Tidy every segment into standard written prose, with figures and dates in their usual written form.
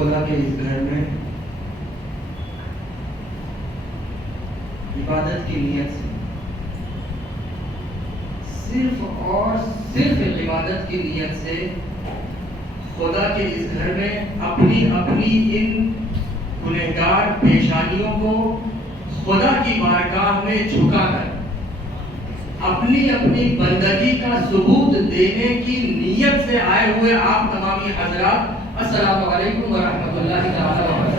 خدا کے اس گھر میں عبادت کی نیت سے، صرف اور صرف عبادت کی نیت سے خدا کے اس گھر میں اپنی ان گنہگار پیشانیوں کو خدا کی بارگاہ میں جھکا کر اپنی بندگی کا ثبوت دینے کی نیت سے آئے ہوئے آپ تمامی حضرات، السلام علیکم ورحمۃ اللہ تعالی وبرکاتہ۔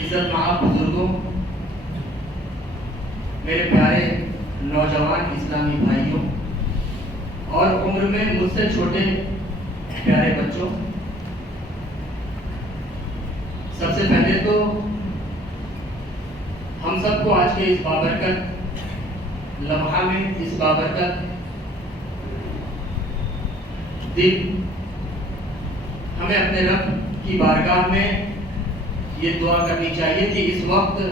عزت مآب بزرگوں، میرے پیارے نوجوان اسلامی بھائیوں اور عمر میں مجھ سے چھوٹے پیارے بچوں، سب سے پہلے تو ہم سب کو آج کے اس بابرکت لمحہ میں، اس بابرکت دن، ہمیں اپنے رب کی بارگاہ میں یہ دعا کرنی چاہیے کہ اس وقت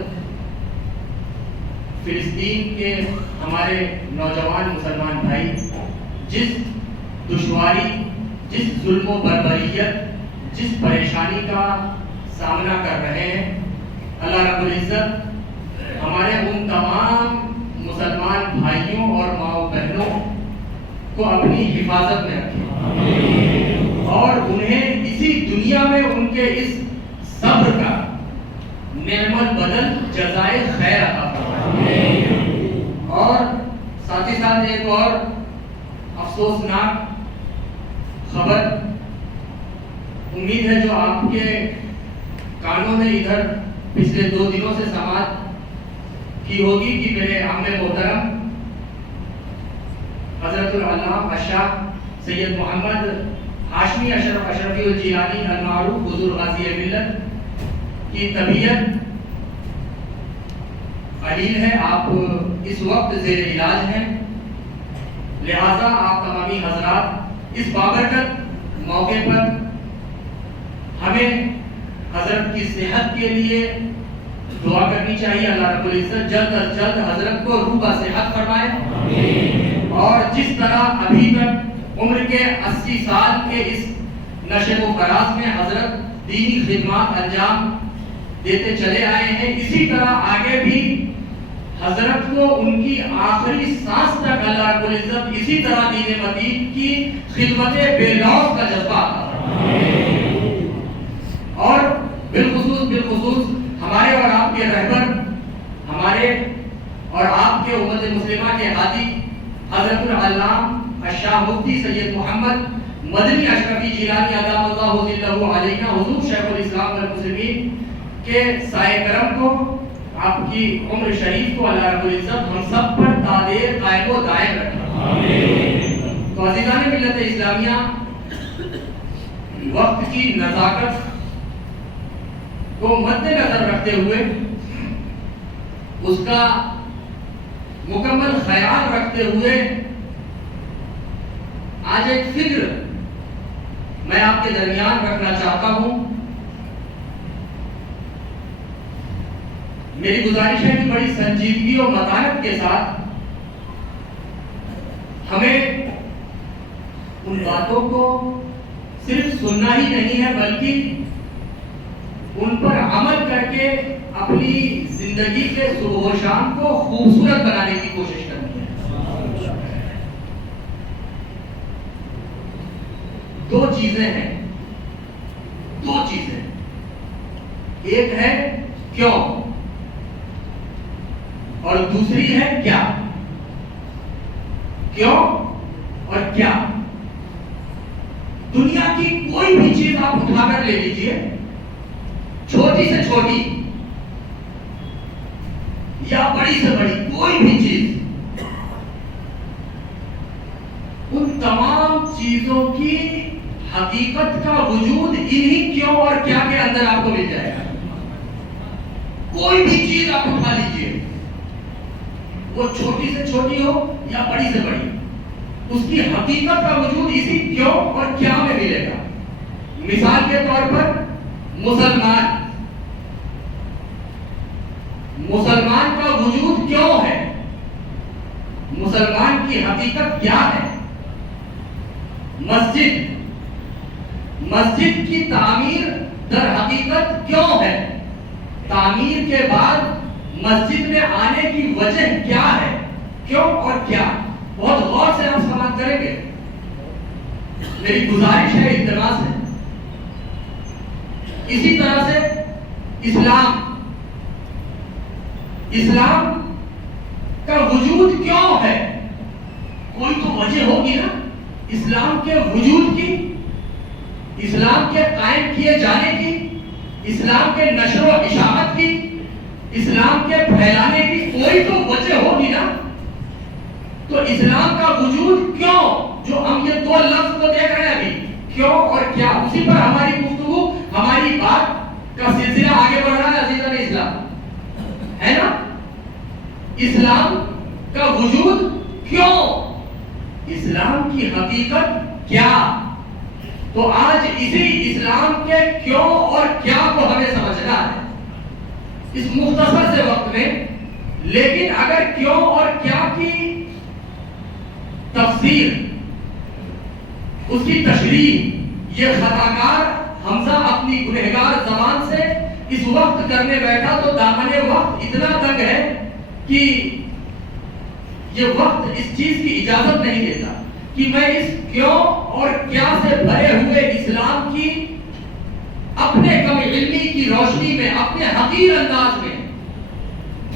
فلسطین کے ہمارے نوجوان مسلمان بھائی جس دشواری، جس ظلم و بربریت، جس پریشانی کا سامنا کر رہے ہیں، اللہ رب العزت ہمارے ان تمام مسلمان بھائیوں اور ماؤں بہنوں کو اپنی حفاظت میں رکھے اور انہیں اسی دنیا میں ان کے اس صبر کا نعم البدل جزائے خیر عطا فرمائے۔ اور ساتھ ہی ساتھ ایک اور افسوسناک خبر امید ہے جو آپ کے کانوں نے ادھر پچھلے 2 دنوں سے سماعت کی ہوگی کہ میرے عام محترم حضرت العلامہ الشاہ سید محمد ہاشمی اشرفی الجیلانی المعروف حضور غازی ملت کی طبیعت علیل ہے، آپ اس وقت زیر علاج ہیں، لہذا آپ تمامی حضرات اس بابرکت موقع پر ہمیں حضرت کی صحت کے لیے دعا کرنی چاہیے۔ اللہ رب العزت جلد از جلد حضرت کو روح کا صحت فرمائے اور جس طرح ابھی تک عمر کے 80 سال کے اس نشو و فراز میں حضرت دینی خدمات انجام دیتے چلے آئے ہیں، اسی طرح آگے بھی حضرت کو ان کی آخری سانس تک اللہ رب العزت اسی طرح دین مدین کی خدمت بے لوث کا جذبہ عطا فرمائے۔ اور بالخصوص ہمارے اور آپ کے رہبر، ہمارے اور آپ کے امت مسلمہ کے ہادی حضرت العلامہ الشاہ مفتی سید محمد مدنی اشرفی جیلانی ادام اللہ ظلہ علیہ حضور شیخ الاسلام والمسلمین کے سائے کرم کو، آپ کی عمر شریف کو اللہ رب العزت ہم سب پر دائر قائم و دائم رکھے۔ تو عزیزان ملت اسلامیہ، وقت کی نزاکت کو مد نظر رکھتے ہوئے، اس کا مکمل خیال رکھتے ہوئے، آج ایک فکر میں آپ کے درمیان رکھنا چاہتا ہوں۔ میری گزارش ہے کہ بڑی سنجیدگی اور متانت کے ساتھ ہمیں ان باتوں کو صرف سننا ہی نہیں ہے بلکہ ان پر عمل کر کے اپنی زندگی کے صبح و شام کو خوبصورت بنانے کی کوشش کرنی ہے۔ 2 چیزیں ہیں، 2 چیزیں، ایک ہے کیوں اور دوسری ہے کیا۔ کیوں اور کیا، دنیا کی کوئی بھی چیز آپ اٹھا کر لے لیجئے، چھوٹی سے چھوٹی یا بڑی سے بڑی کوئی بھی چیز، ان تمام چیزوں کی حقیقت کا وجود انہی کیوں اور کیا کے اندر آپ کو مل جائے گا۔ کوئی بھی چیز آپ اٹھا لیجئے، وہ چھوٹی سے چھوٹی ہو یا بڑی سے بڑی، اس کی حقیقت کا وجود اسی کیوں اور کیا میں ملے گا۔ مثال کے طور پر مسلمان کا وجود کیوں ہے؟ مسلمان کی حقیقت کیا ہے؟ مسجد کی تعمیر در حقیقت کیوں ہے؟ تعمیر کے بعد مسجد میں آنے کی وجہ کیا ہے؟ کیوں اور کیا؟ بہت غور سے ہم سماعت کریں گے. میری گزارش ہے التماس ہے. اسی طرح سے اسلام کا وجود کیوں ہے؟ کوئی تو وجہ ہوگی نا اسلام کے وجود کی، اسلام کے قائم کیے جانے کی، اسلام کے نشر و اشاعت کی، اسلام کے پھیلانے کی کوئی تو وجہ ہوگی نا. تو اسلام کا وجود کیوں، جو ہم یہ دو لفظ کو دیکھ رہے ہیں ابھی، کیوں اور کیا، اسی پر ہماری گفتگو، ہماری بات کا سلسلہ آگے بڑھ رہا ہے. عزیزان اسلام ہے نا، اسلام کا وجود کیوں، اسلام کی حقیقت کیا. تو آج اسی اسلام کے کیوں اور کیا کو ہمیں سمجھنا ہے اس مختصر سے وقت میں. لیکن اگر کیوں اور کیا کی تفسیر، اس کی تشریح یہ خطاکار حمزہ اپنی گنہگار زبان سے اس وقت کرنے بیٹھا تو دامن وقت اتنا تنگ ہے کہ یہ وقت اس چیز کی اجازت نہیں دیتا کہ میں اس کیوں اور کیا سے بھرے ہوئے اسلام کی اپنے کم علمی کی روشنی میں، اپنے حقیر انداز میں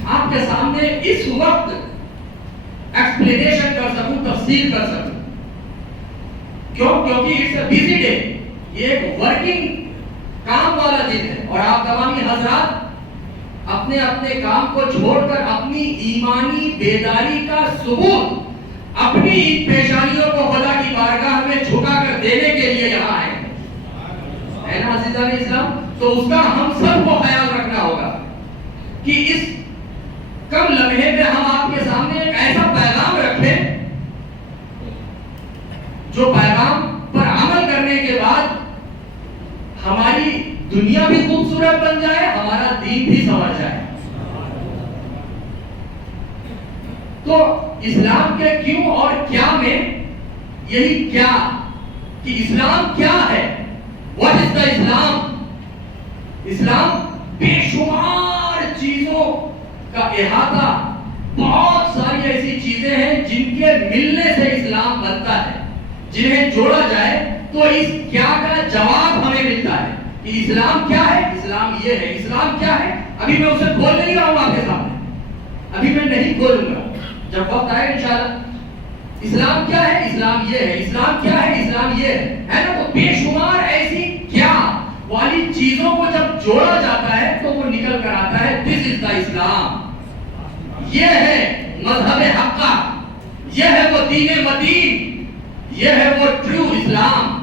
آپ کے سامنے اس وقت ایکسپلینیشن کر سکوں، تفسیر کر سکوں. کیونکہ اٹس اے بیزی ڈے، یہ ایک ورکنگ کام والا دن ہے، اور آپ تمامی حضرات اپنے اپنے کام کو چھوڑ کر اپنی ایمانی بیداری کا ثبوت اپنی ان پیشانیوں کو خدا کی بارگاہ میں جھکا کر دینے کے لیے یہاں آئے ہیں نا عزیزان اسلام. تو اس کا ہم سب کو خیال رکھنا ہوگا کہ اس کم لمحے میں ہم آپ کے سامنے ایک ایسا پیغام رکھیں جو پیغام پر عمل کرنے کے بعد ہماری دنیا بھی خوبصورت بن جائے، ہمارا دین بھی سنور جائے. تو اسلام کے کیوں اور کیا میں یہی کیا کہ اسلام کیا ہے، what is the اسلام. اسلام بے شمار چیزوں کا احاطہ، بہت ساری ایسی چیزیں ہیں جن کے ملنے سے اسلام بنتا ہے، جنہیں جوڑا جائے تو اس کیا کا جواب ہمیں ملتا ہے کہ اسلام کیا ہے. اسلام یہ ہے. اسلام کیا ہے ابھی میں اسے کھول نہیں رہا ہوں آپ کے سامنے، ابھی میں نہیں کھولوں گا، جب وقت آئے انشاءاللہ. اسلام کیا ہے؟ اسلام یہ ہے. اسلام کیا ہے؟ اسلام یہ ہے نا. تو بے شمار ایسی کیا والی چیزوں کو جب جوڑا جاتا ہے تو وہ نکل کر آتا ہے دس از دا اسلام. یہ ہے مذہب حقہ، یہ ہے وہ دین متین، یہ ہے وہ ٹرو اسلام،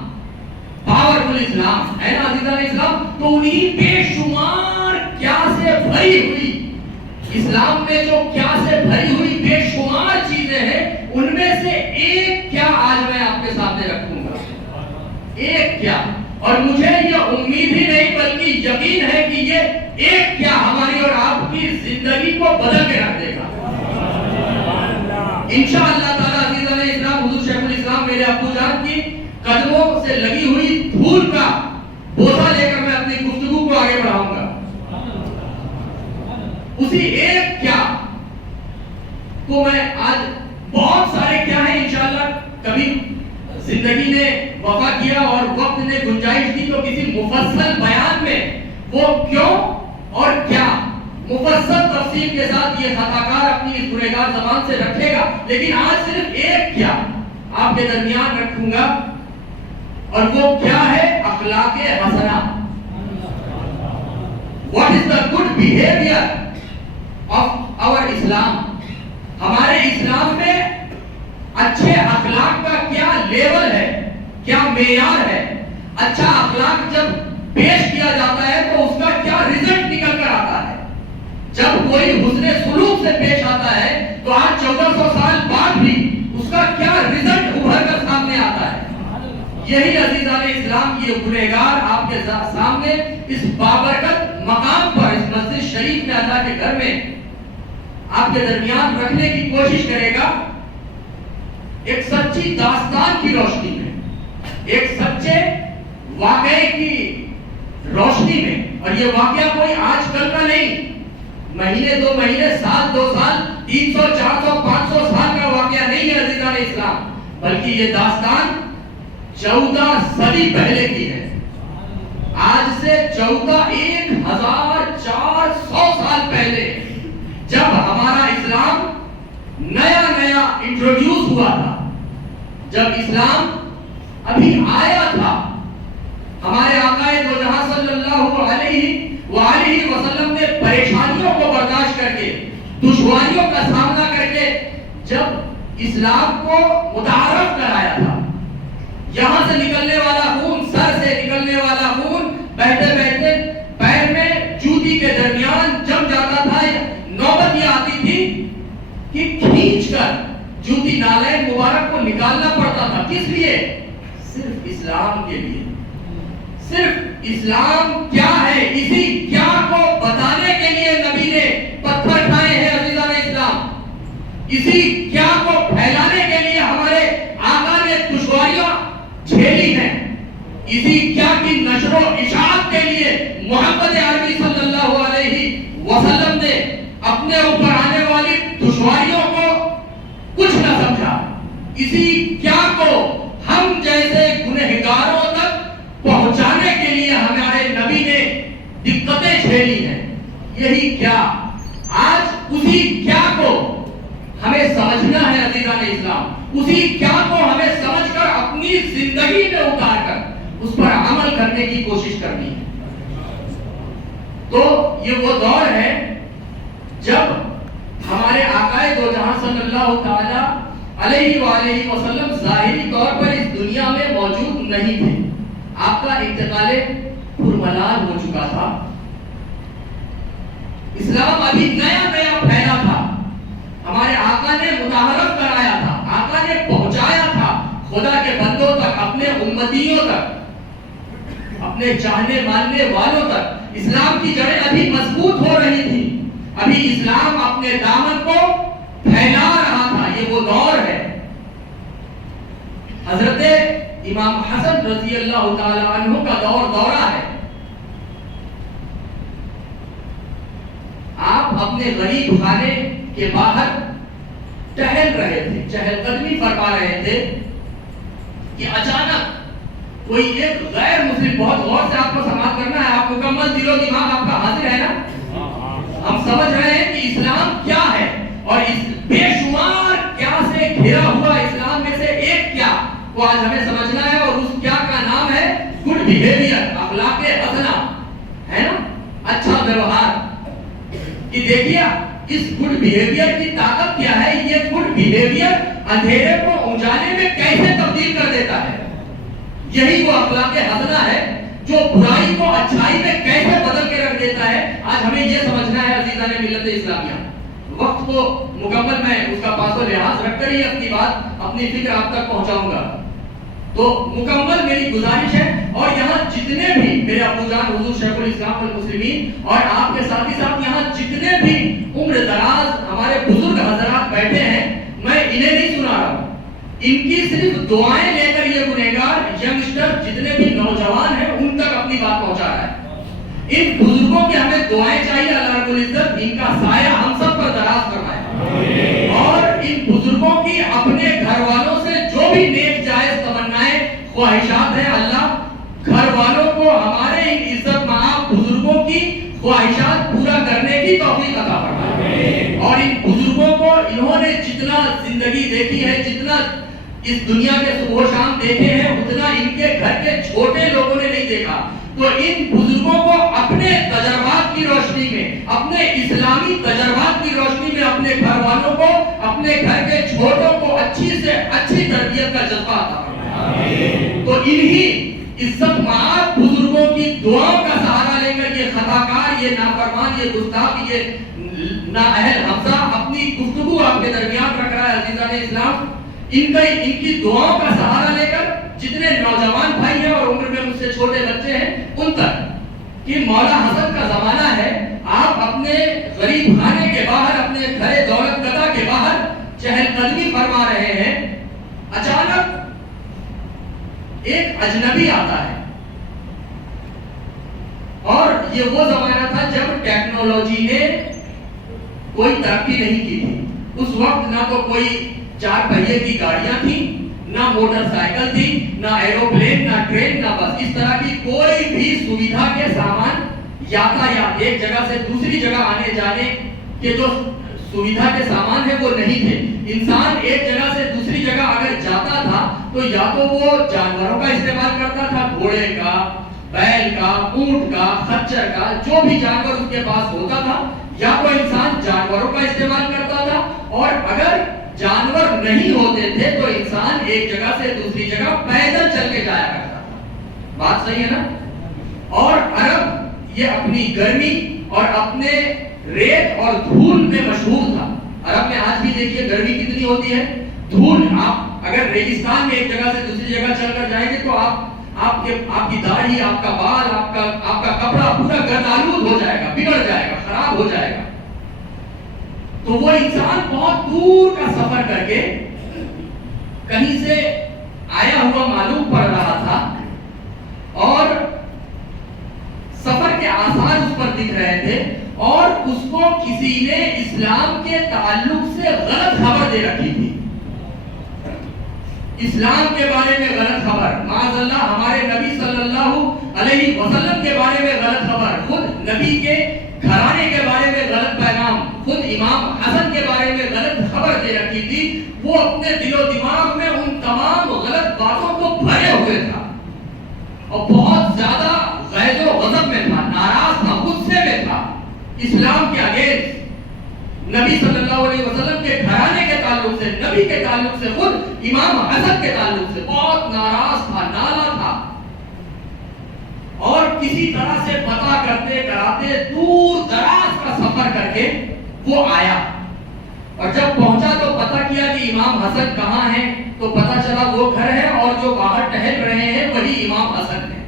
پاورفل اسلام ہے نا عزیزان اسلام. تو انہی بے شمار کیا سے بھری ہوئی اسلام میں جو کیا سے بھری ہوئی بے شمار چیزیں ہیں، ان میں سے ایک کیا آج میں آپ کے سامنے رکھوں گا. ایک کیا، اور مجھے یہ امید ہی نہیں بلکہ یقین ہے کہ یہ ایک کیا ہماری اور آپ کی زندگی کو بدل کے رکھ دے گا انشاءاللہ تعالی. عزیزان اسلام، حضور شیخ الاسلام میرے ابو جان کی قدموں سے لگی ہوئی دھول کا بوسہ لے کر میں اپنی گفتگو کو آگے بڑھاؤں گا. اسی ایک کیا کو میں آج، بہت سارے کیا ہیں انشاءاللہ، کبھی زندگی نے وفا کیا اور وقت نے گنجائش دی تو کسی مفصل بیان میں وہ کیوں اور کیا مفصل تفصیل کے ساتھ یہ خطاکار اپنی اس گنہگار زبان سے رکھے گا. لیکن آج صرف ایک کیا آپ کے درمیان رکھوں گا، اور وہ کیا ہے اخلاق حسنہ. What is the good behavior of our Islam. ہمارے اسلام میں اچھے اخلاق کا کیا لیول ہے، کیا معیار ہے. اچھا اخلاق جب پیش کیا جاتا ہے تو اس کا کیا رزلٹ نکل کر آتا ہے. جب کوئی حسن سلوک سے پیش آتا ہے تو آج 1400 سال بعد بھی اس کا کیا رزلٹ ابھر کر سامنے آتا ہے. یہی عزیزان اسلام یہ گنہگار آپ کے سامنے اس بابرکت مقام پر، اس مسجد شریف میں، اللہ کے گھر میں آپ کے درمیان رکھنے کی کوشش کرے گا ایک سچی داستان کی روشنی میں، ایک سچے واقعے کی روشنی میں. اور یہ واقعہ کوئی آج کل کا نہیں، مہینے 2 مہینے، سال 2 سال، 300 400 500 سال کا واقعہ نہیں ہے عزیزان اسلام، بلکہ یہ داستان 14 صدی پہلے کی ہے. آج سے 1400 سال پہلے جب ہمارا اسلام نیا نیا انٹروڈیوس ہوا تھا، جب اسلام ابھی آیا تھا، ہمارے آقا دو جہاں صلی اللہ علیہ وآلہ وسلم نے پریشانیوں کو برداشت کر کے، دشواریوں کا سامنا کر کے جب اسلام کو متعارف کرایا تھا، یہاں سے نکلنے والا خون، سر سے نکلنے والا خون بہتے بہتے پیر میں جوتی کے درمیان جم جاتا تھا. نوبت یہ آتی تھی کہ کھینچ کر جوتی نالے مبارک کو نکالنا پڑتا تھا. کس لیے؟ صرف اسلام کے لیے. صرف اسلام کیا ہے، اسی کیا کو بتانے کے لیے نبی نے پتھر کھائے ہیں عزیزان اسلام. اسی کیا کو پھیلانے کے لیے ہمارے آقا نے دشواریاں جھیلی ہیں. اسی کیا کی نشر و اشاعت کے لیے محمد عربی صلی اللہ علیہ وسلم نے اپنے اوپر آنے والی دشواریوں کو کچھ نہ سمجھا. اسی کیا کو ہم جیسے گنہگاروں تک پہنچانے کے لیے ہمارے نبی نے دقتیں جھیلی ہیں. یہی کیا، آج اسی کیا کو ہمیں سمجھنا ہے عزیزان اسلام. اسی کیا کو ہمیں سمجھ کر اپنی زندگی میں اتار کر اس پر عمل کرنے کی کوشش کرنی ہے. تو یہ وہ دور ہے جب ہمارے آقا دو جہاں صلی اللہ تعالی علیہ وآلہ وسلم ظاہری طور پر اس دنیا میں موجود نہیں تھے. آپ کا انتقال پرملال ہو چکا تھا. اسلام ابھی نیا نیا پھیلا تھا. ہمارے آقا نے متعارف کرایا تھا، آقا نے پہنچایا تھا خدا کے بندوں تک، اپنے امتیوں تک، اپنے چاہنے ماننے والوں تک. اسلام کی جڑیں ابھی مضبوط ہو رہی تھی، ابھی اسلام اپنے دامن کو پھیلا رہا تھا. یہ وہ دور ہے. حضرت امام حسن رضی اللہ تعالی عنہ کا دورہ ہے. آپ اپنے غریب خانے کے باہر ٹہل رہے تھے، چہل قدمی فرما رہے تھے کہ اچانک کوئی ایک غیر مسلم، بہت غور سے آپ کو سماعت کرنا ہے، آپ مکمل دل و دماغ آپ کا حاضر ہے نا. ہم سمجھ رہے ہیں کہ اسلام کیا ہے، اور اس بے شمار کیا سے گھرا ہوا اسلام میں سے ایک کیا کو آج ہمیں سمجھنا ہے. اور اس کیا کا نام ہے گڈ بیہیویئر، اخلاق حسنہ، ہے نا، اچھا ویوہار. کہ دیکھیے اس گڈ بیہیویئر کی طاقت کیا ہے. یہ گڈ بیہیویئر اندھیرے کو اجالے میں کیسے تبدیل کر دیتا ہے. یہی وہ اخلاق حسنہ ہے جو برائی کو اچھائی میں کیسے بدل کے رکھ دیتا ہے. آج ہمیں یہ سمجھنا ہے عزیزان ملت اسلامیہ. وقت کو مکمل میں اس کا پاس و لحاظ رکھ کر ہی اپنی بات، اپنی فکر آپ تک پہنچاؤں گا. تو مکمل میری گزارش ہے، اور یہاں جتنے بھی میرے ابو جان حضور شیخ الاسلام والمسلمین اور آپ کے ساتھی صاحب یہاں جتنے بھی عمر دراز ہمارے بزرگ حضرات بیٹھے ہیں، میں انہیں نہیں سنا رہا ہوں. ان کی صرف دعائیں لے کر یہ گنہگار ینگسٹر جتنے بھی نوجوان ہیں ان تک اپنی بات پہنچا رہا ہے. ان بزرگوں کی ہمیں دعائیں چاہیے. اللہ رب العزت ان کا سایہ ہم سب پر دراز فرمائے، اور ان بزرگوں کی اپنے گھر والوں سے جو بھی نیک جائز تمنائیں خواہشات ہیں، اللہ گھر والوں کو ہمارے ان عزت مآب بزرگوں کی خواہشات پورا کرنے کی توفیق عطا فرمائے. اور ان بزرگوں کو انہوں نے جتنا زندگی دیکھی ہے، جتنا اس دنیا کے صبح و شام دیکھے ہیں، اتنا ان کے گھر کے چھوٹے لوگوں نے نہیں دیکھا. تو ان بزرگوں کو اپنے تجربات کی روشنی میں، اپنے اسلامی تجربات کی روشنی میں اپنے گھر والوں کو، اپنے گھر کے چھوٹوں کو اچھی سے اچھی تربیت کا جذبہ عطا فرمائے. تو انہی عزت مآب بزرگوں کی دعاؤں کا سہارا لے کر یہ خطاکار، یہ نافرمان، یہ گستاخ، یہ نااہل حمزہ اپنی گفتگو آپ کے درمیان رکھ رہا ہے عزیزان اسلام. ان کی دعاؤں کا سہارا لے کر جتنے نوجوان بھائی ہیں اور عمر میں مجھ سے چھوٹے بچے ہیں ان تک، کہ مولا حسن کا زمانہ ہے. آپ اپنے غریب خانے کے باہر، اپنے گھر دولت گدا کے باہر چہل قدمی فرما رہے ہیں. اچانک ایک اجنبی آتا ہے، اور یہ وہ زمانہ تھا جب ٹیکنالوجی نے کوئی ترقی نہیں کی تھی. اس وقت نہ تو کوئی 4 پہیے کی گاڑیاں تھیں، نہ موٹر سائیکل تھی، نہ ایروپلین، نہ ٹرین، نہ بس. اس طرح کی کوئی بھی سویدھا کے سامان یاتایات ایک جگہ سے دوسری جگہ آنے جانے کے جو سویدھا کے سامان ہے وہ نہیں تھے. انسان ایک جگہ سے دوسری جگہ اگر جاتا تھا تو یا تو وہ جانوروں کا استعمال کرتا تھا، گھوڑے کا، بیل کا، اونٹ کا، خچر کا، جو بھی جانور اس کے پاس ہوتا تھا، یا تو انسان جانوروں کا استعمال کرتا تھا، اور اگر جانور نہیں ہوتے تھے تو انسان ایک جگہ سے دوسری جگہ پیدل چل کے جایا کرتا تھا. بات صحیح ہے نا؟ اور عرب یہ اپنی گرمی اور اپنے ریت اور دھول میں مشہور تھا. عرب میں آج بھی دیکھیے گرمی کتنی ہوتی ہے، دھول. آپ اگر ریگستان میں ایک جگہ سے دوسری جگہ چل کر جائیں گے تو آپ کی داڑھی، آپ کا بال، آپ کا کپڑا پورا گردآلود ہو جائے گا، بگڑ جائے گا، خراب ہو جائے گا. تو وہ انسان بہت دور کا سفر کر کے کہیں سے آیا ہوا معلوم پڑ رہا تھا، اور سفر کے آثار اس پر دکھ رہے تھے، اور اس کو کسی نے اسلام کے تعلق سے غلط خبر دے رکھی تھی. اسلام کے بارے میں غلط خبر، معاذ اللہ ہمارے نبی صلی اللہ علیہ وسلم کے بارے میں غلط خبر، خود نبی کے گھرانے کے بارے میں غلط پیغام، خود امام حسن کے بارے میں غلط خبر دے رکھی تھی. وہ اپنے دل و دماغ میں ان تمام غلط باتوں کو بھرے ہوئے تھا، اور بہت زیادہ غیظ و غضب میں تھا، ناراض تھا، غصے میں تھا اسلام کے اگینسٹ. نبی صلی اللہ علیہ وسلم کے گھرانے کے تعلق سے، نبی کے تعلق سے، خود امام حسن کے تعلق سے بہت ناراض تھا، نالا تھا. اور کسی طرح سے پتہ کرتے کراتے دور دراز کا سفر کر کے وہ آیا، اور جب پہنچا تو پتہ کیا کہ امام حسن کہاں ہیں، تو پتہ چلا وہ گھر ہے، اور جو باہر ٹہل رہے ہیں وہی امام حسن ہے.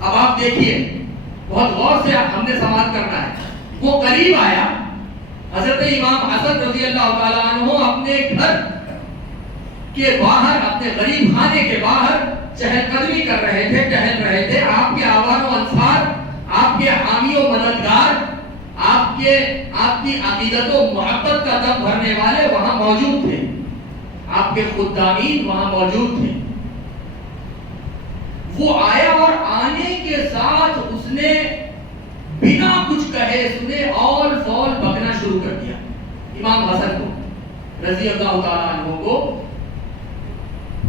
اب آپ دیکھیے، بہت غور سے ہم نے سماعت کرنا ہے. وہ قریب آیا، حضرت امام حسن رضی اللہ تعالیٰ عنہ اپنے گھر کے باہر، اپنے غریب خانے کے باہر چہل قدمی کر رہے تھے، ٹہل رہے تھے. آپ کے آوان و انصار، آپ کے حامی و مددگار، آپ کی عقیدت و محبت کا دم بھرنے والے وہاں موجود تھے، آپ کے خدامین وہاں موجود تھے. وہ آیا، اور آنے کے ساتھ اس نے بنا کچھ کہے سنے اول فول بکنا شروع کر دیا. امام حسن کو رضی اللہ تعالیٰ عنہ کو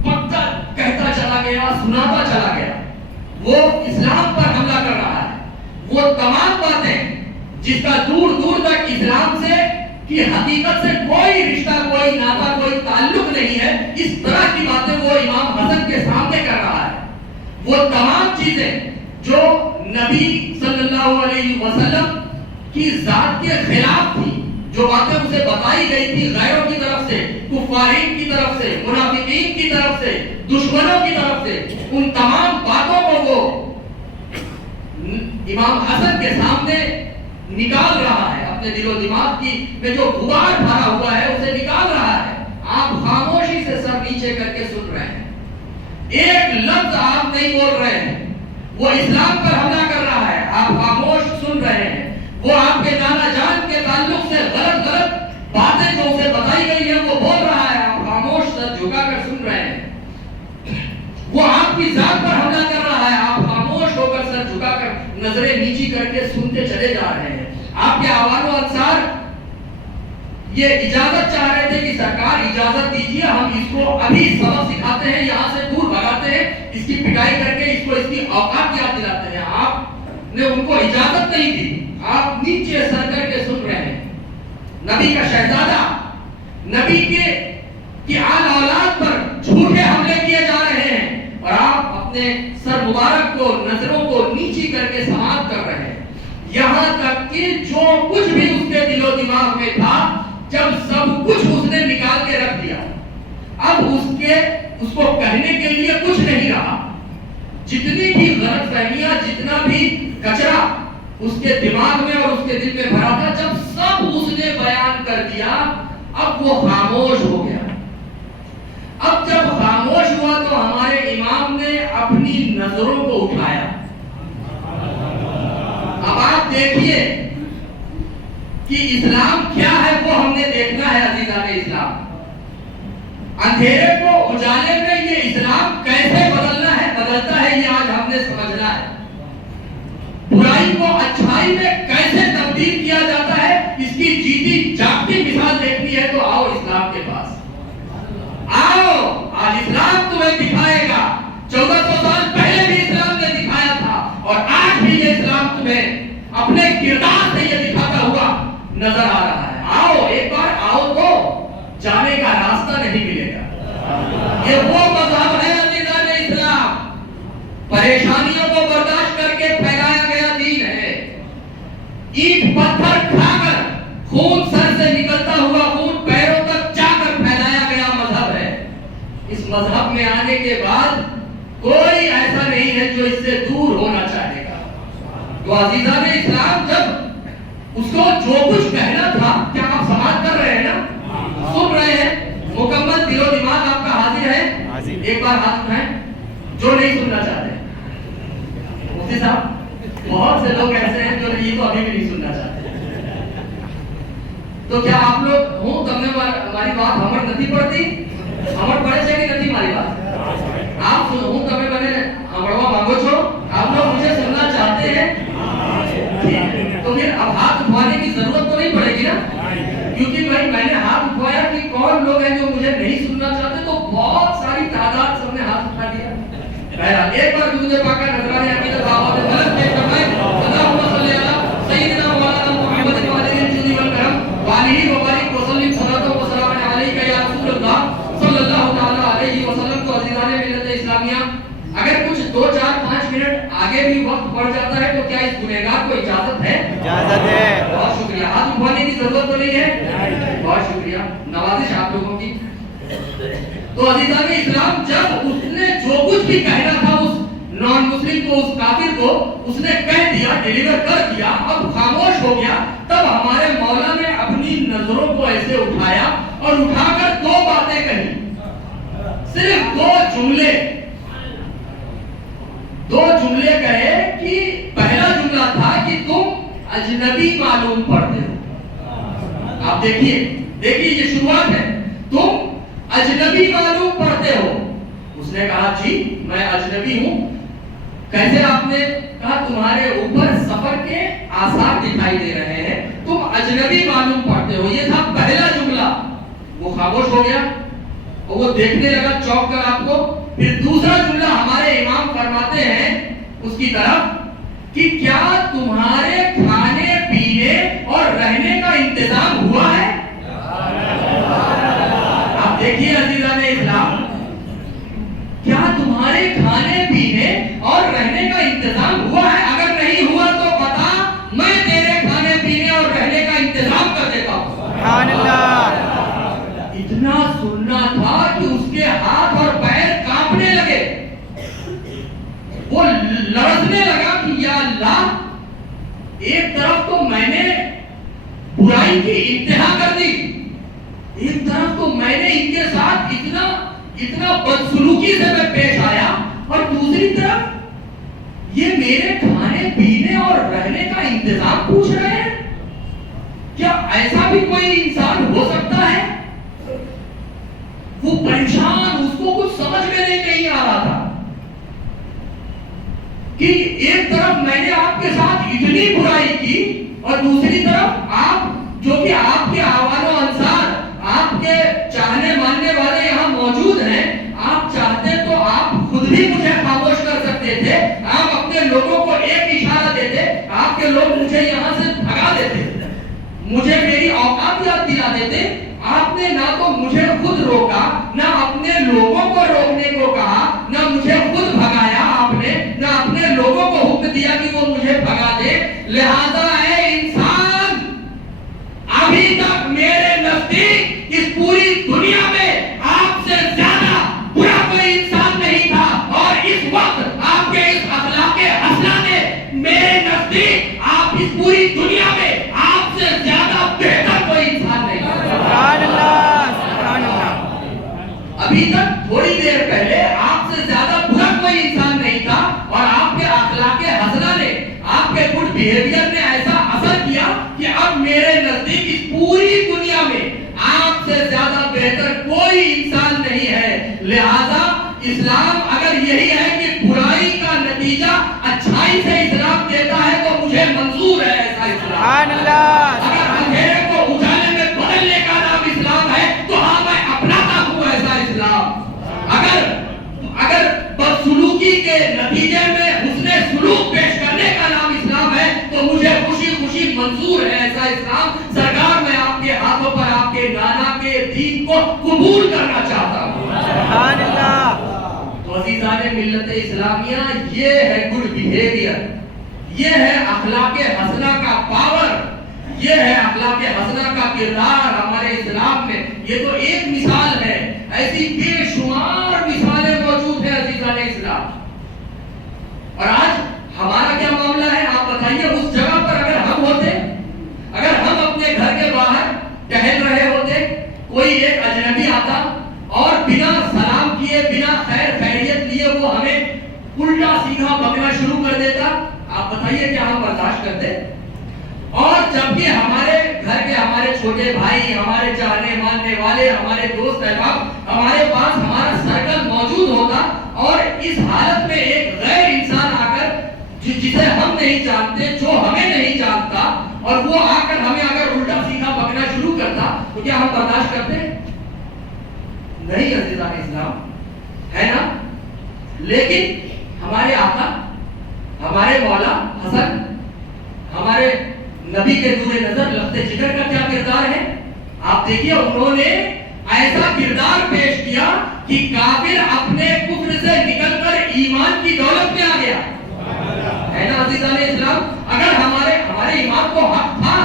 پکا کہتا چلا گیا، سناتا چلا گیا. وہ اسلام پر حملہ کر رہا ہے. وہ تمام باتیں جس کا دور دور تک اسلام سے کی حقیقت سے کوئی رشتہ، کوئی ناتا، کوئی تعلق نہیں ہے، اس طرح کی باتیں وہ امام حسن کے سامنے کر رہا ہے. وہ تمام چیزیں جو نبی صلی اللہ علیہ وسلم کی ذات کے خلاف تھی، جو باتیں اسے بتائی گئی تھی غیروں کی طرف سے، کفارین کی طرف سے، منافقین کی طرف سے، دشمنوں کی طرف سے، ان تمام باتوں کو وہ امام حسن کے سامنے نکال رہا ہے. اپنے دل و دماغ کی میں جو غبار بھرا ہوا ہے اسے نکال رہا ہے. آپ خاموشی سے سر نیچے کر کے سن رہے ہیں، ایک لفظ آپ نہیں بول رہے ہیں. وہ اسلام پر حملہ کر رہا ہے، آپ خاموش سن رہے ہیں. وہ آپ کے نانا جان کے تعلق سے غلط باتیں جو اسے بتائی گئی ہیں وہ بول رہا ہے، آپ خاموش سر جھکا کر سن رہے ہیں. وہ آپ کی ذات پر حملہ کر رہا ہے، آپ خاموش ہو کر سر جھکا کر نظریں نیچی کر کے سنتے چلے جا رہے ہیں. آپ کے آوان و انصار یہ اجازت چاہ رہے تھے کہ سرکار اجازت دیجیے، ہم اس کو ابھی سبق سکھاتے ہیں، یہاں سے دور بھگاتے ہیں، اس کی پٹائی کر کے اس کو اس کی اوقات یاد دلاتے ہیں. آپ نے ان کو اجازت نہیں دی، آپ نیچے سر کر کے سن رہے ہیں. نبی کا شہزادہ، نبی کی آل اولاد پر جھوٹے حملے کیے جا رہے ہیں، اور آپ اپنے سر مبارک کو، نظروں کو نیچی کر کے سماعت کر رہے ہیں. یہاں تک کہ جو کچھ بھی اس کے دل و دماغ میں تھا، جب سب کچھ اس نے نکال کے رکھ دیا، اب اس کو کہنے کے لیے کچھ نہیں رہا. جتنی بھی غلط فہمیاں، جتنا بھی کچرا اس کے دماغ میں اور اس کے دل میں بھرا تھا، جب سب اس نے بیان کر دیا، اب وہ خاموش ہو گیا. اب جب خاموش ہوا تو ہمارے امام نے اپنی نظروں کو اٹھایا. اب آپ دیکھیے کہ اسلام کیا ہے وہ ہم نے دیکھنا ہے عزیزان اسلام. اندھیرے کو اجالے میں یہ اسلام کیسے بدلتا ہے یہ آج ہم نے سمجھنا ہے. برائی کو اچھائی میں کیسے تبدیل کیا جاتا ہے اس کی جیتی جاگتی مثال دیکھنی ہے تو آؤ اسلام کے پاس. آؤ آج اسلام تمہیں دکھائے گا. 1400 سال پہلے بھی اسلام نے دکھایا تھا اور آج بھی یہ اسلام تمہیں اپنے کردار سے یہ دکھاتا ہوا نظر آ رہا ہے. آؤ ایک بار آؤ تو جانے کا راستہ نہیں ملے گا. یہ وہ مذہب ہے عزیزان اسلام. پریشانیوں کو برداشت کر کے پھیلایا گیا دین ہے. اینٹ پتھر کھا کر خون سر سے نکلتا ہوا خون پیروں تک جا کر پھیلایا گیا مذہب ہے. اس مذہب میں آنے کے بعد کوئی ایسا نہیں ہے جو اس سے دور ہونا چاہے گا. تو عزیزان اسلام جب اس کو جو کچھ کہنا تھا, کیا آپ سماعت کر رہے ہیں نا, سن رہے ہیں, مکمل دل و دماغ آپ کا حاضر ہے؟ ایک بار ہاتھ اٹھائیں جو نہیں سننا چاہتے. مفتی صاحب بہت سے لوگ ایسے ہیں جو یہ تو ابھی بھی نہیں سننا چاہتے. تو کیا آپ لوگ ہوں تم نے ہماری بات ہمر نہیں پڑتی, ہمر پڑے سے کہ نہیں ہماری بات آپ ہوں تمہیں میں نے ہمڑوا مانگو چھو, آپ لوگ مجھے سننا چاہتے ہیں تو پھر اب ہاتھ اٹھوانے کی ضرورت تو نہیں پڑے گی نا, کیونکہ بھائی میں نے ہاتھ اٹھوایا کہ کون لوگ ہیں جو مجھے نہیں سننا چاہتے, تو بہت ساری تعداد سب نے ہاتھ اٹھا دیا. بہرحال ایک بار درود پاک کا نذرانہ عقیدت دعوت غلط پیش فرمائیں. اللہم صلی علی سیدنا مولانا محمد وعلی الجود والکرم وعلیہ وبارک وسلم صلاۃ و سلام علیک یا رسول اللہ صلی اللہ تعالی علیہ وسلم. تو عزیزان ملت اسلامیہ, اگر کچھ 2-4-5 منٹ آگے بھی وقت بڑھ جاتا ہے تو کیا اس گنہگار کو اجازت ہے؟ اجازت ہے. بہت شکریہ. ہاتھ اٹھانے کی ضرورت تو نہیں ہے. بہت شکریہ, نوازش آپ لوگوں کی. تو عزیزان اسلام جب اس نے جو کچھ بھی کہنا تھا اس نان مسلم کو, اس کافر کو, اس نے کہہ دیا, ڈیلیور کر دیا, اب خاموش ہو گیا, تب ہمارے مولا نے اپنی نظروں کو ایسے اٹھایا اور اٹھا کر 2 باتیں کہی. صرف 2 جملے کہے کہ پہلا جملہ تھا کہ تم اجنبی معلوم پڑتے ہو. آپ دیکھیے یہ شروعات ہے, تم اجنبی معلوم پڑتے ہو. اس نے کہا جی میں اجنبی ہوں. کیسے؟ آپ نے کہا تمہارے اوپر سفر کے آثار دکھائی دے رہے ہیں, تم اجنبی معلوم پڑتے ہو. یہ تھا پہلا جملہ. وہ خاموش ہو گیا اور وہ دیکھنے لگا چوک کر آپ کو. پھر دوسرا جملہ ہمارے امام فرماتے ہیں اس کی طرف کہ کیا تمہارے کھانے پینے اور رہنے کا انتظام ہوا ہے؟ آپ دیکھیے عزیزان اسلام, کیا تمہارے کھانے پینے اور رہنے کا انتظام ہوا ہے؟ اگر نہیں ہوا تو بتا, میں تیرے کھانے پینے اور رہنے کا انتظام کر دیتا ہوں. سبحان اللہ. اتنا سننا تھا کہ اس کے ہاتھ اور پیر کانپنے لگے. وہ لرزنے لگا کہ یا اللہ, ایک طرف تو میں نے برائی کی انتہا کر دی, ایک طرف تو میں نے ان کے ساتھ اتنا بدسلوکی سے میں پیش آیا, اور دوسری طرف یہ میرے کھانے پینے اور رہنے کا انتظام پوچھ رہے ہیں. کیا ایسا بھی کوئی انسان ہو سکتا ہے؟ وہ پریشان, اس کو کچھ سمجھ میں نہیں آ رہا تھا کہ ایک طرف میں نے آپ کے ساتھ اتنی برائی کی اور دوسری طرف آپ جو کہ آپ کے آوان و انصار, آپ کے چاہنے ماننے والے یہاں موجود ہیں, آپ چاہتے تو آپ خود بھی مجھے خاموش کر سکتے تھے. آپ اپنے لوگوں کو ایک اشارہ دیتے, آپ کے لوگ مجھے یہاں سے بھگا دیتے, مجھے میری اوقات یاد دلا دیتے. آپ نے نہ تو مجھے خود روکا, نہ اپنے لوگوں کو روکنے کو کہا, نہ مجھے خود بھگایا آپ نے, نہ اپنے لوگوں کو حکم دیا کہ وہ مجھے بھگا دے. لہذا اے انسان, ابھی تک میرے نزدیک اس پوری دنیا میں آپ سے زیادہ برا کوئی انسان نہیں تھا, اور اس وقت آپ کے اس اخلاق حسنہ نے میرے نزدیک آپ اس پوری دنیا میں آپ سے زیادہ بہتر کوئی انسان نہیں تھا. ابھی تک اسلام اگر یہی ہے کہ برائی کا نتیجہ اچھائی سے اسلام دیتا ہے تو مجھے منظور ہے ایسا اسلام. اگر اندھیرے کو اجالے میں بدلنے کا نام اسلام ہے تو ہاں میں اپناتا ہوں ایسا اسلام. اگر بدسلوکی کے نتیجے میں حسن سلوک پیش کرنے کا نام اسلام ہے تو مجھے خوشی خوشی منظور ہے ایسا اسلام. سرکار میں آپ کے ہاتھوں پر آپ کے نانا کے دین کو قبول کرنا چاہتا ہوں. سبحان اللہ. تو عزیزان ملت اسلامیہ, یہ ہے گڈ بیہیویئر, یہ ہے اخلاق حسنہ کا پاور, یہ ہے اخلاق حسنہ کا کردار ہمارے اسلام میں. یہ تو ایک مثال ہے, ایسی بے شمار مثالیں موجود ہیں عزیزان اسلام. اور آج ہمارا کیا معاملہ ہے آپ بتائیے. اس جگہ پر اگر ہم ہوتے, اگر ہم اپنے گھر کے باہر ٹہل رہے ہوتے, کوئی ایک اجنبی آتا اور بنا سلام کیے, بنا خیر خیریت لیے وہ ہمیں الٹا سیدھا بکنا شروع کر دیتا, آپ بتائیے کیا ہم برداشت کرتے؟ اور جبکہ ہمارے گھر کے ہمارے چھوٹے بھائی, ہمارے چاہنے ماننے والے, ہمارے دوست احباب, ہمارے پاس ہمارا سرکل موجود ہوتا, اور اس حالت میں ایک غیر انسان آ کر جسے ہم نہیں جانتے, جو ہمیں نہیں جانتا, اور وہ آ کر ہمیں اگر الٹا سیدھا بکنا شروع کرتا تو کیا ہم برداشت کرتے؟ نہیں عزیزان اسلام, ہے نا. لیکن ہمارے آقا, ہمارے مولا حسن, ہمارے نبی کے نور نظر لفظ جگر کا کیا کردار ہے آپ دیکھیے. انہوں نے ایسا کردار پیش کیا کہ کافر اپنے کفر سے نکل کر ایمان کی دولت میں آ گیا, ہے نا عزیزان اسلام. اگر ہمارے امام کو حق تھا,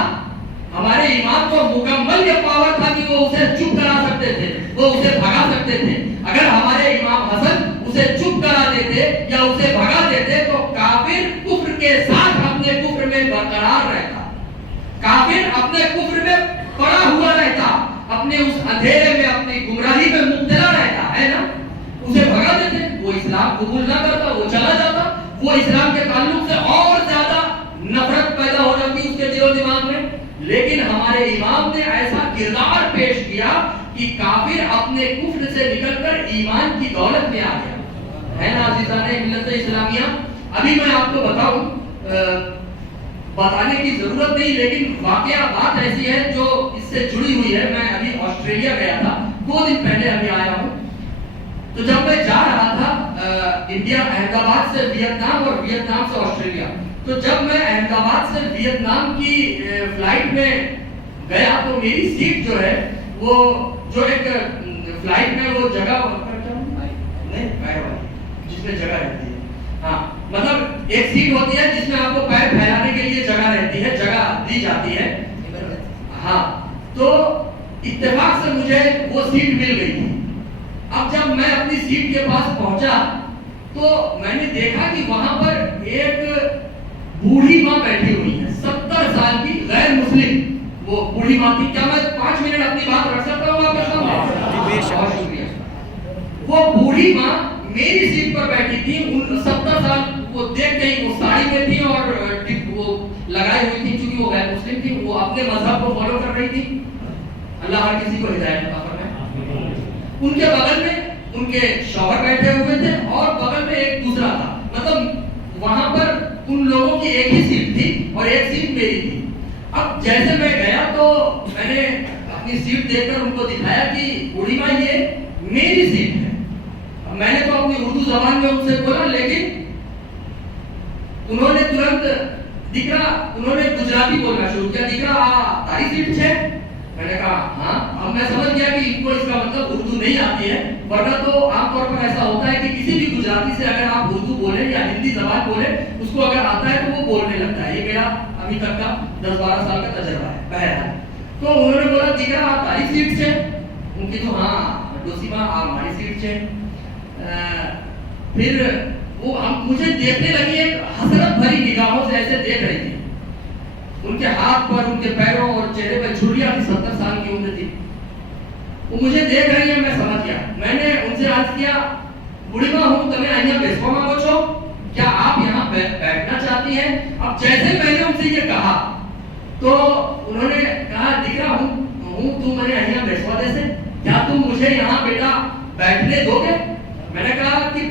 ہمارے امام کو مکمل یہ پاور تھا کہ وہ اسے چپ کرا سکتے تھے, وہ اسے بھگا سکتے تھے. اگر ہمارے امام حسن اسے چپ کرا دیتے یا اسے بھگا دیتے تو کافر کفر کے ساتھ اپنے کفر میں برقرار رہتا, کافر اپنے کفر میں پڑا ہوا رہتا, اپنے اس اندھیرے میں, اپنی گمراہی میں مبتلا رہتا, ہے نا. اسے بھگا دیتے, وہ اسلام قبول نہ کرتا, وہ چلا جاتا, وہ اسلام کے تعلق سے اور زیادہ نفرت پیدا ہو جاتی اس کے دل و دماغ میں. لیکن ہمارے امام نے ایسا کردار پیش کیا کہ کافر اپنے کفر سے نکل کر ایمان کی دولت میں آ گیا, ہے نا عزیزان ملت اسلامیہ. ابھی میں آپ کو بتاؤں, بتانے کی ضرورت نہیں, لیکن واقعہ بات ایسی ہے جو اس سے جڑی ہوئی ہے. میں ابھی آسٹریلیا گیا تھا, 2 دن پہلے ابھی آیا ہوں. تو جب میں جا رہا تھا انڈیا, احمد آباد سے ویتنام اور ویتنام سے آسٹریلیا, تو جب میں احمد آباد سے ویتنام کی فلائٹ میں گیا تو میری سیٹ جو ہے وہ جو ایک فلائٹ میں وہ جگہ جس میں جگہ رہتی ہے, ہاں مطلب ایک سیٹ ہوتی ہے جس میں آپ کو پیر پھیلانے کے لیے جگہ رہتی ہے, جگہ دی جاتی ہے, ہاں. تو اتفاق سے مجھے وہ سیٹ مل گئی تھی. اب جب میں اپنی سیٹ کے پاس پہنچا تو میں نے دیکھا کہ وہاں پر ایک بوڑھی ماں بیٹھی ہوئی ہے, 70 سال کی, غیر مسلم. وہ بوڑھی ماں تھی. کیا میں 5 منٹ اپنی بات رکھ سکتا ہوں آپ کے سامنے؟ بہت شکریہ. وہ بوڑھی ماں میری سیٹ پر بیٹھی تھی. 70 سال, وہ دیکھتے ہی وہ ساڑی میں تھی اور وہ لگائی ہوئی تھی, چونکہ وہ غیر مسلم تھی, وہ اپنے مذہب کو فالو کر رہی تھی. اللہ ہر کسی کو ہدایت عطا فرمائے. ان کے بغل میں ان کے شوہر بیٹھے ہوئے تھے اور بغل میں ایک دوسرا تھا. مطلب وہاں پر ان لوگوں کی ایک ہی سیٹ تھی اور ایک سیٹ میری تھی. اب جیسے میں گیا تو میں نے اپنی سیٹ دیکھ کر ان کو دکھایا کہ بوڑھی ماں یہ میری سیٹ ہے. میں نے تو اپنی اردو زبان میں ان سے بولا, لیکن انہوں نے ترنت انہوں نے گجراتی بولنا شروع کیا. تاری سیٹ ہے. میں نے کہا ہاں. اب میں سمجھ گیا کہ ان کو اس کا مطلب اردو نہیں آتی ہے, ورنہ تو عام طور پر ایسا ہوتا ہے کہ کسی بھی گجراتی سے اگر آپ اردو بولیں یا ہندی زبان بولیں, اس کو اگر آتا ہے تو وہ بولنے لگتا ہے. یہ میرا ابھی تک کا 10-12 سال کا تجربہ ہے. بہرحال تو انہوں نے بولا دیکھا تاری سیٹ ہے. ان کی تو ہاں ڈوسی ماں ہماری سیٹ ہے. پھر وہ مجھے دیکھنے لگی, ایک حسرت بھری نگاہوں سے ایسے دیکھ رہی تھی. ان کے ہاتھ پر, ان کے پیروں اور چہرے پر جھریاں تھی. 70 سال کی عمر تھی. وہ مجھے دیکھ رہی ہے, میں سمجھ گیا. میں نے ان سے عرض کیا, بوڑھی ماں ہوں تمہیں અહીંયા બેસવામાં આવો છો, کیا آپ یہاں بیٹھنا چاہتی ہیں؟ اب جیسے میں نے ان سے یہ کہا تو انہوں نے کہا دکھ رہا ہوں تم مجھے અહીંયા بیٹھوا دے سے, کیا تم مجھے یہاں بیٹا بیٹھنے دو گے؟ میں نے کہا کہ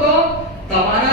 તો તમારા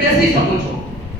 બેસી શકો છો.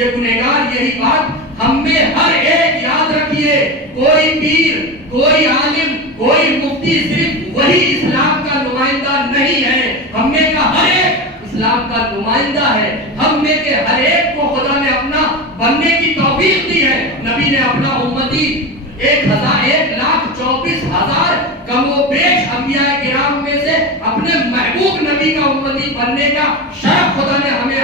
یہ گنہگار یہی بات ہم میں ہر ایک یاد رکھیے، کوئی پیر، کوئی عالم، کوئی مفتی صرف وہی اسلام کا نمائندہ نہیں ہے، ہم میں کا ہر ایک اسلام کا نمائندہ ہے، ہم میں کے ہر ایک کو خدا نے اپنا بننے کی توفیق دی ہے۔ نبی نے اپنا امتی 1,24,000 کم و بیش انبیاء کرام میں سے اپنے محبوب نبی کا امتی بننے کا شرف خدا نے ہمیں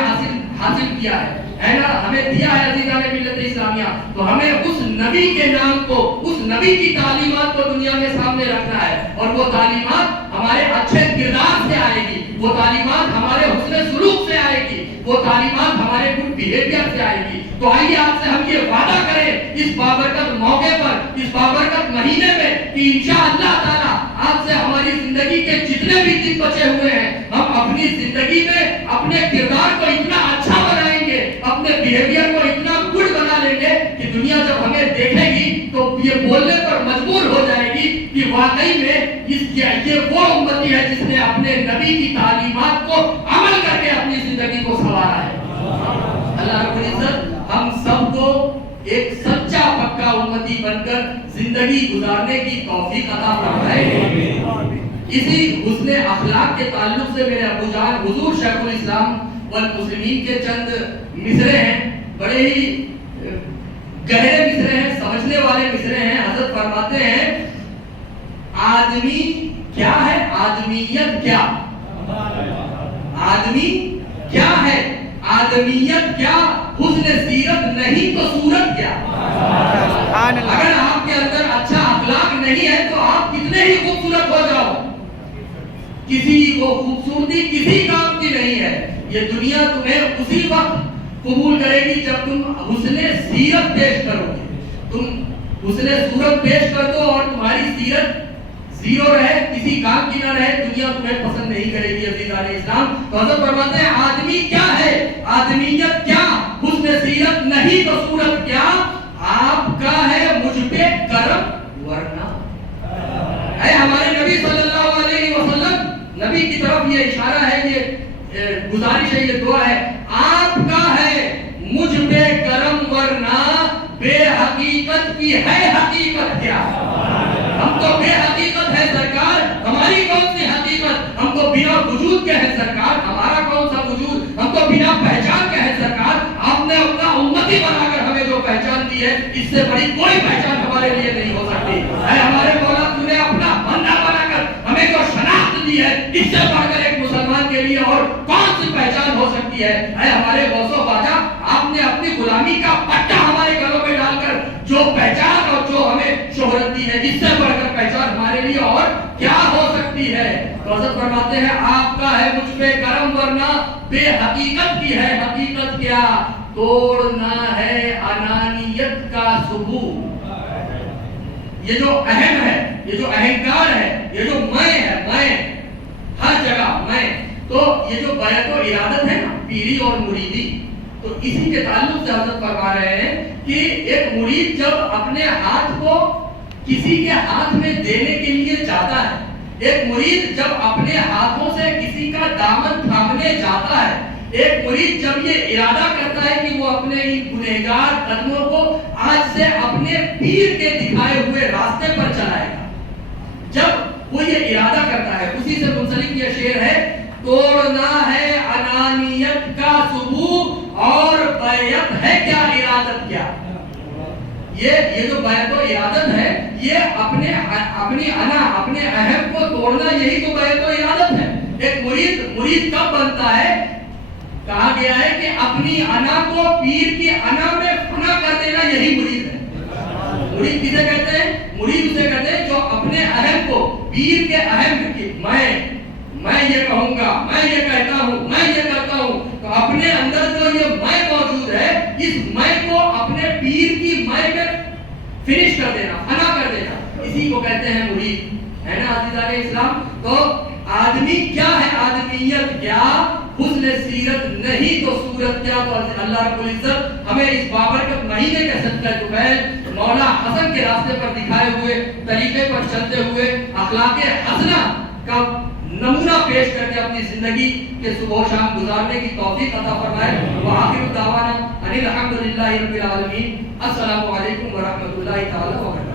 حاصل کیا ہے نا، ہمیں دیا ہے عزیزان ملت اسلامیہ۔ تو ہمیں اس نبی کے نام کو، اس نبی کی تعلیمات کو دنیا میں سامنے رکھنا ہے، اور وہ تعلیمات ہمارے اچھے کردار سے آئے گی، وہ تعلیمات ہمارے حسن سلوک سے آئے گی، وہ تعلیمات ہمارے گڈ بیہیویئر سے آئے گی۔ تو آئیے آپ سے ہم یہ وعدہ کریں اس بابرکت موقع پر، اس بابرکت مہینے میں، کہ انشاءاللہ تعالی آپ سے ہماری زندگی کے جتنے بھی دن بچے ہوئے ہیں، ہم اپنی زندگی میں اپنے کردار کو اتنا اچھا بنائیں گے، اپنے بیہیویئر کو اتنا گڈ بنا لیں گے کہ دنیا جب ہمیں دیکھے گی تو یہ بولنے پر مجبور ہو جائے گی کہ واقعی میں یہ وہ امتی ہے جس نے اپنے نبی کی تعلیمات کو عمل کر کے اپنی زندگی کو سنوارا ہے۔ اللہ رب العزت ہم سب کو ایک سچا پکا امتی بن کر زندگی گزارنے کی توفیق عطا فرمائے۔ اسی حسن اخلاق کے تعلق سے میرے ابو جان حضور شیخ الاسلام والمسلمین کے چند مصرے ہیں، بڑے ہی گہرے مصرے ہیں، سمجھنے والے مصرے ہیں۔ حضرت فرماتے ہیں، آدمی کیا ہے، آدمیت کیا، آدمی کیا ہے، آدمیت کیا، حسن سیرت نہیں تو صورت کیا۔ اگر آپ کے اندر اچھا اخلاق نہیں ہے تو آپ کتنے ہی خوبصورت ہو جاؤ، کسی وہ خوبصورتی کسی کام کی نہیں ہے۔ یہ دنیا تمہیں اسی وقت قبول کرے گی جب تم حسن سیرت پیش کرو گے۔ تم حسن صورت پیش کر دو اور تمہاری سیرت زیرو رہے، کسی کام کی نہ رہے، دنیا تمہیں پسند نہیں کرے گی عزیزان اسلام۔ تو حضرت فرماتے ہیں، آدمی کیا ہے، آدمیت کیا، حسن سیرت نہیں تو صورت کیا، آپ کا ہے مجھ پہ کرم ورنہ۔ اے ہمارے نبی صلی اللہ علیہ وسلم، نبی کی طرف یہ اشارہ ہے، یہ گزارش ہے، یہ دعا ہے، آپ کا ہے مجھ پہ کرم ورنہ بے حقیقت کی ہے حقیقت کیا۔ ہم تو بے حقیقت ہے سرکار، ہماری کون سی حقیقت، ہم تو بنا وجود کے ہیں سرکار، ہمارا کون سا وجود، ہم تو بنا پہچان کے ہیں سرکار۔ آپ نے اپنا امتی بنا کر ہمیں جو پہچان دی ہے، اس سے بڑی کوئی پہچان ہمارے لیے نہیں ہو سکتی۔ اے ہمارے مولا، تو نے اپنا بندہ بنا کر ہمیں جو شناخت دی ہے، اس سے بڑھ کر ایک مسلمان کے لیے اور کون سی پہچان ہو سکتی ہے۔ اے ہمارے غوث و خواجہ، آپ نے اپنی غلامی کا پٹا ہمارے گلوں میں ڈال کر جو پہچان اور جو ہمیں شہرت دی ہے، اس سے بڑھ کر پہچان ہمارے لیے اور کیا ہو سکتی ہے۔ تو حضرت فرماتے ہیں، آپ کا ہے مجھ پہ کرم ورنہ بے حقیقت کی ہے حقیقت کیا، توڑنا ہے انانیت کا ثبوت۔ یہ جو اہم ہے، یہ جو اہنکار ہے، یہ جو میں ہے، میں ہر جگہ میں، تو یہ جو بیعت و ارادت ہے نا، پیری اور مریدی، تو اسی کے تعلق سے حضرت فرما رہے ہیں کہ ایک مرید جب اپنے ہاتھ کو کسی کے ہاتھ میں دینے کے لیے جاتا ہے، ایک مرید جب اپنے ہاتھوں سے کسی کا دامن تھامنے جاتا ہے، ایک مرید جب یہ ارادہ کرتا ہے کہ وہ اپنے ان گنہگار قدموں کو آج سے اپنے پیر کے دکھائے ہوئے راستے پر چلائے گا، جب وہ یہ ارادہ کرتا ہے، اسی سے منسلک یہ شعر ہے، توڑنا ہے انانیت کا ثبوت اور بیعت ہے کیا ارادت کیا۔ یہ جو بیعت و ارادت ہے، یہ اپنی انا، اپنے اہم کو توڑنا، یہی تو بیعت و ارادت ہے۔ ایک مرید کب بنتا ہے؟ کہا گیا ہے کہ اپنی انا کو پیر کی انا میں فنا کر دینا، یہی مرید ہے۔ مرید کسے کہتے ہیں؟ مرید اسے کہتے ہیں جو اپنے اہم کو پیر کے اہم کی میں یہ کہوں گا، میں یہ کہتا ہوں، میں یہ کرتا ہوں، تو اپنے اندر جو یہ میں موجود ہے، اس میں کو اپنے پیر کی میں میں فنش کر دینا، فنا کر دینا، اسی کو کہتے ہیں مرید، ہے نا عزیزان اسلام۔ تو آدمی کیا ہے، آدمیت کیا، حسن سیرت نہیں تو صورت کیا۔ تو اللہ رب العزت ہمیں اس بابرکت مہینے کے صدقہ طفیل مولا حسن کے راستے پر دکھائے ہوئے طریقے پر چلتے ہوئے اخلاق حسنہ کا نمونہ پیش کر کے اپنی زندگی کے صبح و شام گزارنے کی توفیق عطا فرمائے. وآخر دعوانا ان الحمدللہ رب العالمین. السلام علیکم ورحمۃ اللہ تعالی وبرکاتہ.